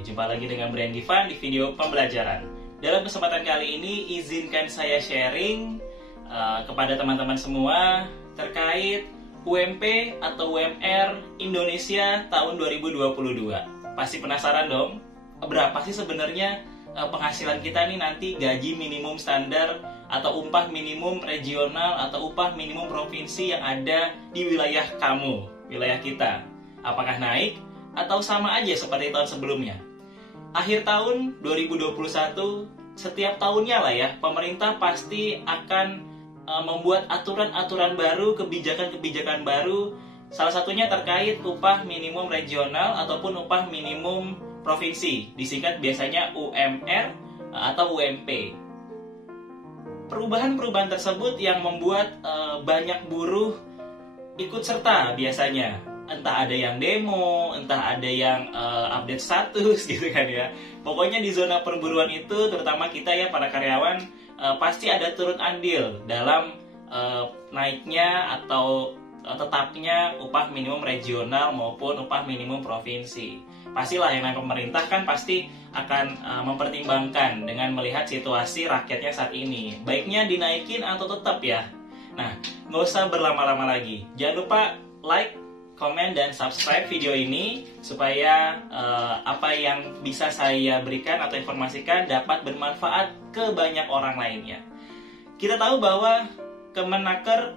jumpa lagi dengan Brian Givan di video pembelajaran. Dalam kesempatan kali ini, izinkan saya sharing kepada teman-teman semua terkait UMP atau UMR Indonesia tahun 2022. Pasti penasaran dong, berapa sih sebenarnya penghasilan kita nih nanti gaji minimum standar atau upah minimum regional atau upah minimum provinsi yang ada di wilayah kamu, wilayah kita. Apakah naik atau sama aja seperti tahun sebelumnya? Akhir tahun 2021, setiap tahunnya lah ya, pemerintah pasti akan membuat aturan-aturan baru, kebijakan-kebijakan baru. Salah satunya terkait upah minimum regional ataupun upah minimum provinsi, disingkat biasanya UMR atau UMP. Perubahan-perubahan tersebut yang membuat banyak buruh ikut serta biasanya. Entah ada yang demo, entah ada yang update status gitu kan ya. Pokoknya di zona perburuan itu, terutama kita ya para karyawan, pasti ada turut andil dalam naiknya atau tetapnya upah minimum regional maupun upah minimum provinsi. Pastilah yang namanya pemerintah kan pasti akan mempertimbangkan dengan melihat situasi rakyatnya saat ini. Baiknya dinaikin atau tetap ya. Nah, nggak usah berlama-lama lagi. Jangan lupa like, komen, dan subscribe video ini supaya apa yang bisa saya berikan atau informasikan dapat bermanfaat ke banyak orang lainnya. Kita tahu bahwa Kemenaker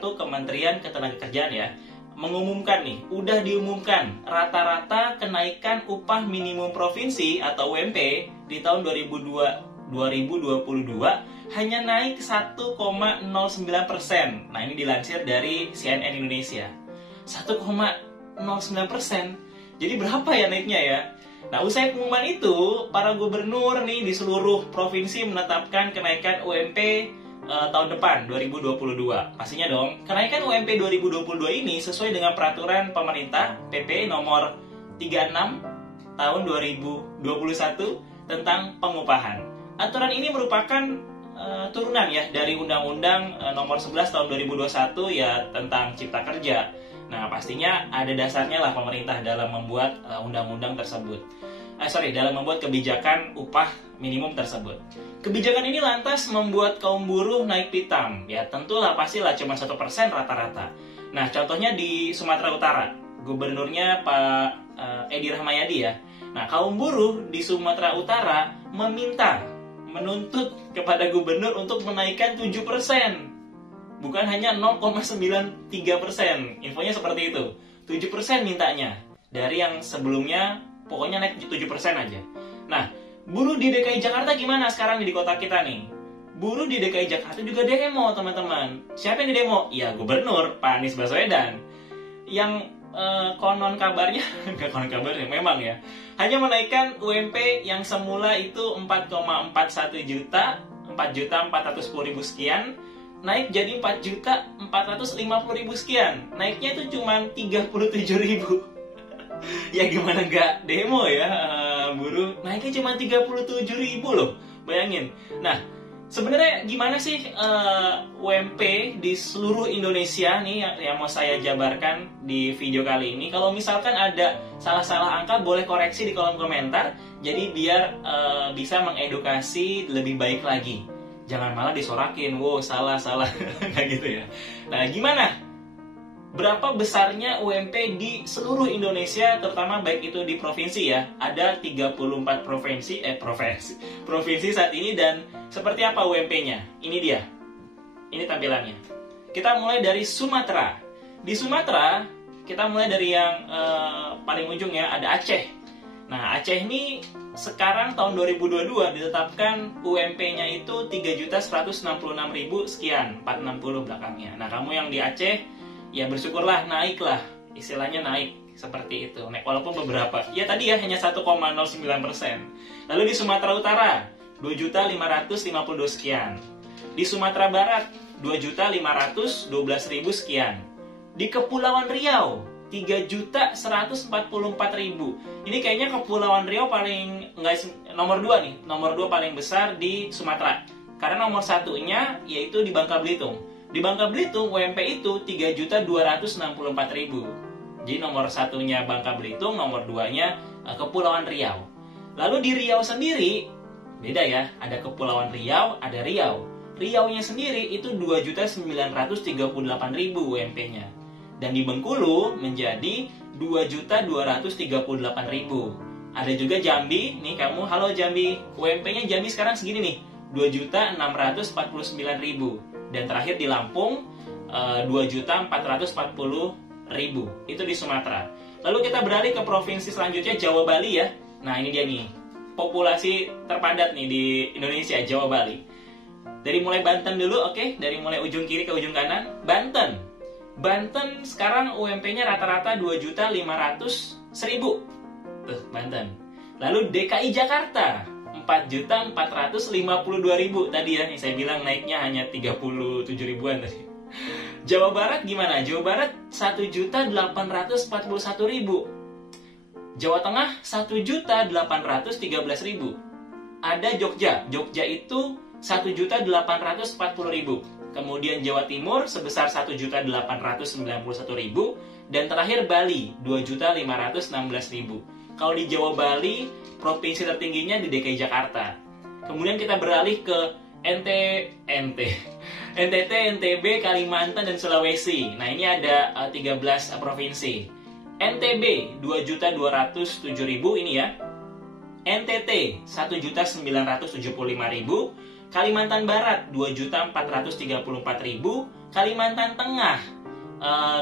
tuh Kementerian Ketenagakerjaan ya, mengumumkan nih, udah diumumkan rata-rata kenaikan upah minimum provinsi atau UMP di tahun 2022 hanya naik 1,09%. Nah, ini dilansir dari CNN Indonesia. 1,09%. Jadi berapa ya naiknya ya? Nah, usai pengumuman itu, para gubernur nih di seluruh provinsi menetapkan kenaikan UMP tahun depan 2022. Pastinya dong, kenaikan UMP 2022 ini sesuai dengan peraturan pemerintah PP nomor 36 tahun 2021 tentang pengupahan. Aturan ini merupakan turunan ya dari Undang-Undang nomor 11 tahun 2021 ya tentang Cipta Kerja. Nah, pastinya ada dasarnya lah pemerintah dalam membuat undang-undang tersebut. Dalam membuat kebijakan upah minimum tersebut. Kebijakan ini lantas membuat kaum buruh naik pitam. Ya tentulah pastilah cuma 1% rata-rata. Nah, contohnya di Sumatera Utara, gubernurnya Pak Edi Rahmayadi ya. Nah, kaum buruh di Sumatera Utara menuntut kepada gubernur untuk menaikkan 7%. Bukan hanya 0,93%. Infonya seperti itu. 7% mintanya. Dari yang sebelumnya pokoknya naik 7% aja. Nah, buruh di DKI Jakarta gimana sekarang di kota kita nih? Buruh di DKI Jakarta juga demo, teman-teman. Siapa yang demo? Ya, Gubernur Pak Anies Baswedan. Yang konon kabarnya, nggak konon kabarnya, memang ya, hanya menaikkan UMP yang semula itu 4,41 juta, 4.410.000 sekian, naik jadi 4.450.000 sekian. Naiknya itu cuma 37.000. Ya gimana nggak demo ya, buruh naiknya cuma 37.000 loh, bayangin. Nah, sebenarnya gimana sih UMP di seluruh Indonesia nih yang mau saya jabarkan di video kali ini. Kalau misalkan ada salah-salah angka boleh koreksi di kolom komentar, jadi biar bisa mengedukasi lebih baik lagi. Jangan malah disorakin, wow salah kayak gitu ya. Nah, gimana? Berapa besarnya UMP di seluruh Indonesia, terutama baik itu di provinsi ya. Ada 34 provinsi saat ini, dan seperti apa UMP-nya? Ini dia. Ini tampilannya. Kita mulai dari Sumatera. Di Sumatera, kita mulai dari yang paling ujung ya, ada Aceh. Nah, Aceh ini sekarang tahun 2022 ditetapkan UMP-nya itu 3.166.000 sekian, 460 belakangnya. Nah, kamu yang di Aceh ya bersyukurlah, naiklah, istilahnya naik seperti itu. Naik walaupun beberapa. Ya tadi ya hanya 1,09%. Lalu di Sumatera Utara 2.552 sekian. Di Sumatera Barat 2.512.000 sekian. Di Kepulauan Riau 3.144.000. Ini kayaknya Kepulauan Riau paling nomor 2 nih. Nomor 2 paling besar di Sumatera. Karena nomor satunya yaitu di Bangka Belitung. Di Bangka Belitung UMP itu 3.264.000. Jadi nomor satunya Bangka Belitung, nomor 2-nya Kepulauan Riau. Lalu di Riau sendiri beda ya, ada Kepulauan Riau, ada Riau. Riau-nya sendiri itu 2.938.000 UMP-nya. Dan di Bengkulu menjadi 2.238.000. Ada juga Jambi, nih kamu, halo Jambi. UMP-nya Jambi sekarang segini nih, 2.649.000. Dan terakhir di Lampung 2.440.000. Itu di Sumatera. Lalu kita beralih ke provinsi selanjutnya, Jawa Bali ya. Nah ini dia nih, populasi terpadat nih di Indonesia, Jawa Bali. Dari mulai Banten dulu, oke? Dari mulai ujung kiri ke ujung kanan, Banten. Banten sekarang UMP-nya rata-rata 2.500.000. Tuh, Banten. Lalu DKI Jakarta, 4.452.000 tadi ya, yang saya bilang naiknya hanya 37 ribuan tadi. Jawa Barat gimana? Jawa Barat 1.841.000. Jawa Tengah 1.813.000. Ada Jogja. Jogja itu 1.840.000. Kemudian Jawa Timur sebesar 1.891.000. Dan terakhir Bali 2.516.000. Kalau di Jawa Bali, provinsi tertingginya di DKI Jakarta. Kemudian kita beralih ke NTT, NTB, Kalimantan, dan Sulawesi. Nah ini ada 13 provinsi. NTB 2.207.000 ini ya. NTT 1.975.000. Kalimantan Barat 2.434.000. Kalimantan Tengah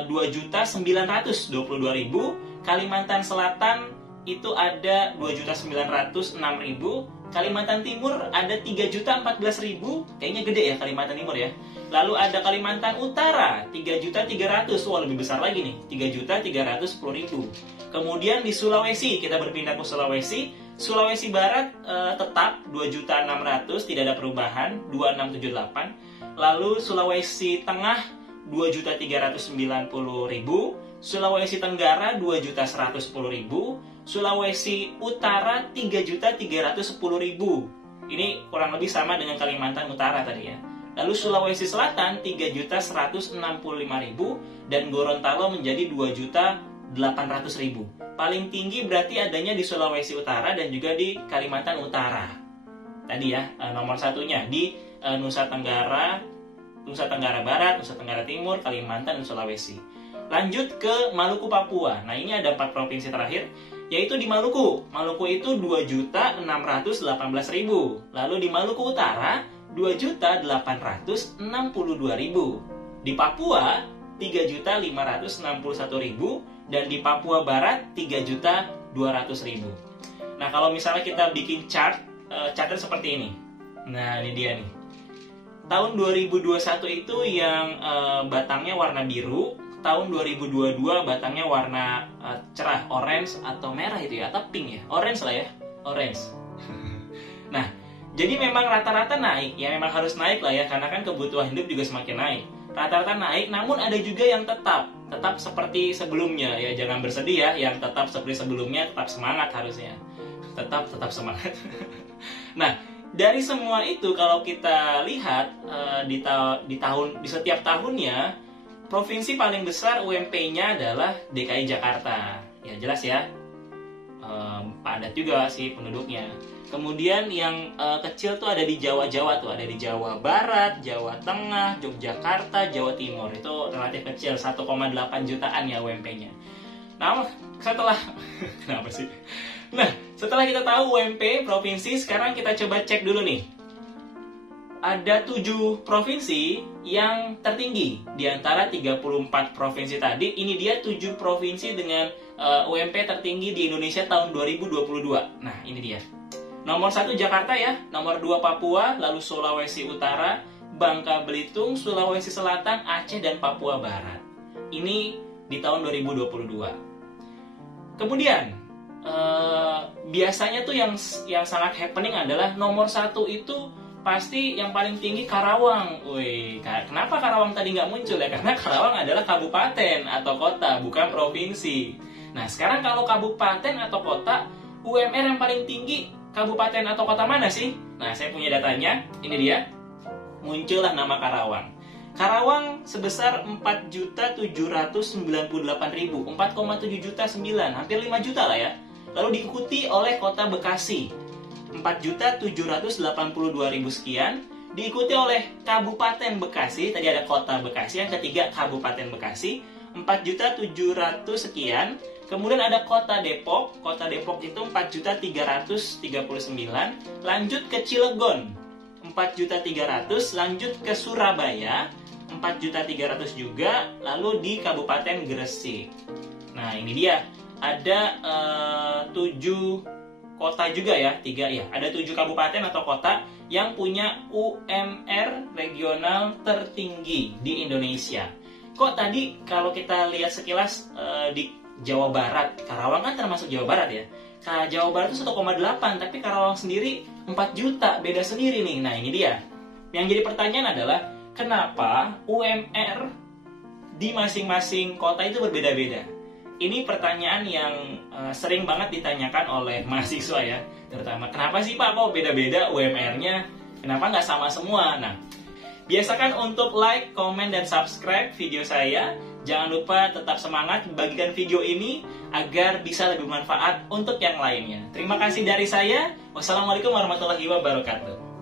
2.922.000. Kalimantan Selatan itu ada 2.906.000. Kalimantan Timur ada 3.014.000. Kayaknya gede ya Kalimantan Timur ya. Lalu ada Kalimantan Utara 3.300.000. Wah lebih besar lagi nih, 3.310.000. Kemudian di Sulawesi, kita berpindah ke Sulawesi. Sulawesi Barat tetap 2.600.000, tidak ada perubahan, 2.678. Lalu Sulawesi Tengah 2.390.000. Sulawesi Tenggara 2.110.000. Sulawesi Utara 3.310.000. Ini kurang lebih sama dengan Kalimantan Utara tadi ya. Lalu Sulawesi Selatan 3.165.000 dan Gorontalo menjadi 2.800.000. Paling tinggi berarti adanya di Sulawesi Utara dan juga di Kalimantan Utara. Tadi ya, nomor satunya di Nusa Tenggara Barat, Nusa Tenggara Timur, Kalimantan, dan Sulawesi. Lanjut ke Maluku Papua. Nah, ini ada 4 provinsi terakhir, yaitu di Maluku. Maluku itu 2.618.000. Lalu di Maluku Utara 2.862.000. Di Papua 3.561.000 dan di Papua Barat 3.200.000. Nah, kalau misalnya kita bikin chartnya seperti ini. Nah, ini dia nih. Tahun 2021 itu yang batangnya warna biru. Tahun 2022 batangnya warna cerah, orange atau merah itu ya, atau pink ya, orange lah ya, orange. Nah, jadi memang rata-rata naik, ya memang harus naik lah ya, karena kan kebutuhan hidup juga semakin naik. Rata-rata naik, namun ada juga yang tetap seperti sebelumnya ya, jangan bersedih ya, yang tetap seperti sebelumnya, tetap semangat harusnya, tetap semangat. Nah, dari semua itu kalau kita lihat di setiap tahunnya, provinsi paling besar UMP-nya adalah DKI Jakarta. Ya jelas ya, padat juga sih penduduknya. Kemudian yang kecil tuh ada di Jawa tuh, ada di Jawa Barat, Jawa Tengah, Yogyakarta, Jawa Timur. Itu relatif kecil, 1,8 jutaan ya UMP-nya. Nah, kenapa sih? Nah, setelah kita tahu UMP provinsi, sekarang kita coba cek dulu nih. Ada 7 provinsi yang tertinggi di antara 34 provinsi tadi. Ini dia 7 provinsi dengan UMP tertinggi di Indonesia tahun 2022. Nah, ini dia. Nomor 1 Jakarta ya, nomor 2 Papua, lalu Sulawesi Utara, Bangka Belitung, Sulawesi Selatan, Aceh, dan Papua Barat. Ini di tahun 2022. Kemudian, biasanya tuh yang sangat happening adalah nomor 1 itu pasti yang paling tinggi Karawang. Wih, kenapa Karawang tadi nggak muncul ya? Karena Karawang adalah kabupaten atau kota, bukan provinsi. Nah, sekarang kalau kabupaten atau kota, UMR yang paling tinggi kabupaten atau kota mana sih? Nah, saya punya datanya. Ini dia. Muncullah nama Karawang. Karawang sebesar 4.798.000, 4,7 juta 9, hampir 5 juta lah ya. Lalu diikuti oleh kota Bekasi 4.782.000 sekian. Diikuti oleh Kabupaten Bekasi, tadi ada kota Bekasi, yang ketiga Kabupaten Bekasi 4.700.000 sekian. Kemudian ada kota Depok itu 4.339.000. Lanjut ke Cilegon 4.300.000. Lanjut ke Surabaya 4.300.000 juga. Lalu di Kabupaten Gresik. Nah ini dia, ada 7 kota juga ya, 3 ya. Ada 7 kabupaten atau kota yang punya UMR regional tertinggi di Indonesia. Kok tadi kalau kita lihat sekilas di Jawa Barat, Karawang kan termasuk Jawa Barat ya. Jawa Barat itu 1,8, tapi Karawang sendiri 4 juta, beda sendiri nih. Nah ini dia. Yang jadi pertanyaan adalah, kenapa UMR di masing-masing kota itu berbeda-beda? Ini pertanyaan yang sering banget ditanyakan oleh mahasiswa ya. Terutama, kenapa sih Pak kok beda-beda UMR-nya? Kenapa nggak sama semua? Nah, biasakan untuk like, komen, dan subscribe video saya. Jangan lupa tetap semangat bagikan video ini agar bisa lebih bermanfaat untuk yang lainnya. Terima kasih dari saya. Wassalamualaikum warahmatullahi wabarakatuh.